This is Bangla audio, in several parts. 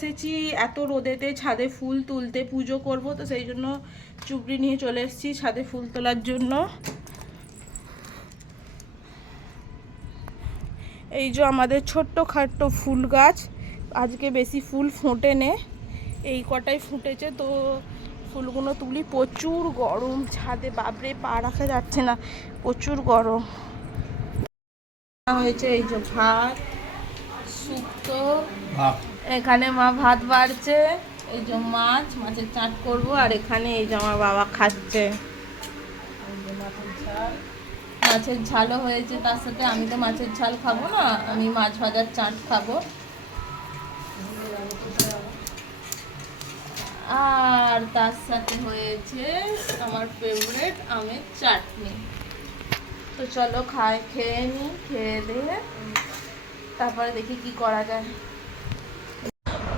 এসেছি এত রোদেতে ছাদে ফুল তুলতে, পুজো করব, তো সেই জন্য চুবড়ি নিয়ে চলে এসেছি ছাদে ফুল তোলার জন্য। এই যে আমাদের ছোট্ট খাট্ট ফুল গাছ, আজকে বেশি ফুল ফোটেনি, এই কটাই ফুটেছে। তো ফুলগুলো তুলি, প্রচুর গরম ছাদে, বাপরে পা রাখা যাচ্ছে না, প্রচুর গরম হয়েছে। এই যে ভাত শুক্তো, এখানে মা ভাত বাড়ছে, এই যে মাছের চাট করব, আর এখানে এই যে আমার বাবা খাচ্ছে মাছের ঝালও হয়েছে তার সাথে। আমি তো মাছের ঝাল খাবো না, আমি মাছ ভাজার চাট খাবো। আর তার সাথে হয়েছে আমার ফেভারিট আমের চাটনি। তো চলো খেয়ে নিই, খেয়ে দিয়ে তারপরে দেখি কি করা যায়।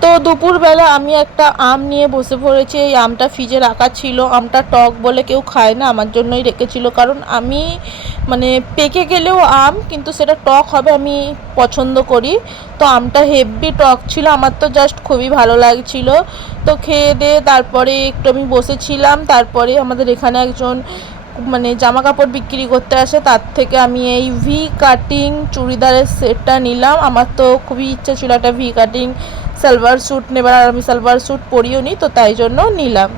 তো দুপুরবেলা আমি একটা আম নিয়ে বসে পড়েছি। এই আমটা ফ্রিজে রাখা ছিল, আমটা টক বলে কেউ খায় না, আমার জন্যই রেখেছিল, কারণ আমি মানে পেকে গেলেও আম কিন্তু সেটা টক হবে আমি পছন্দ করি। তো আমটা হেভি টক ছিল, আমার তো জাস্ট খুবই ভালো লাগছিল। তো খেয়ে দিয়ে তারপরে একটু আমি বসেছিলাম, তারপরে আমাদের এখানে একজন মানে জামা কাপড় বিক্রি করতে আসে, তার থেকে আমি এই ভি কাটিং চুড়িদারের সেটটা নিলাম। আমার তো খুবই ইচ্ছা ছিল একটা ভি কাটিং সালোয়ার স্যুট নেবার, আর আমি সালোয়ার স্যুট পরিও নি, তো তাই জন্য নিলাম।